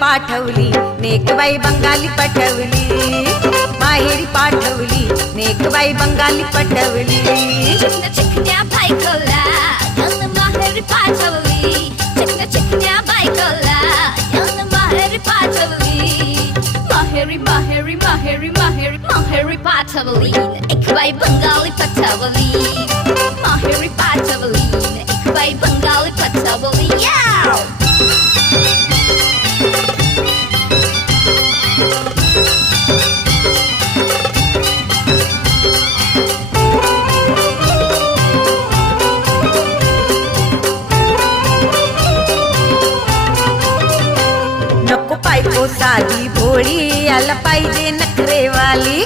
पाठवली नेकबाई बंगाली पटवली, माहेरी पाठवली नेकबाई बंगाली पटवली. चिकन्या चिकन्या बायकोला यानं माहेरी पाठवली, चिकन्या चिकन्या बायकोला यानं माहेरी पाठवली. माहेरी माहेरी माहेरी माहेरी माहेरी पाठवली नेकबाई बंगाली पटवली, माहेरी पाठवली नेकबाई बंगाली पटवली. नको बायको साधी भोळी, याला पाहिजे नखरेवाली.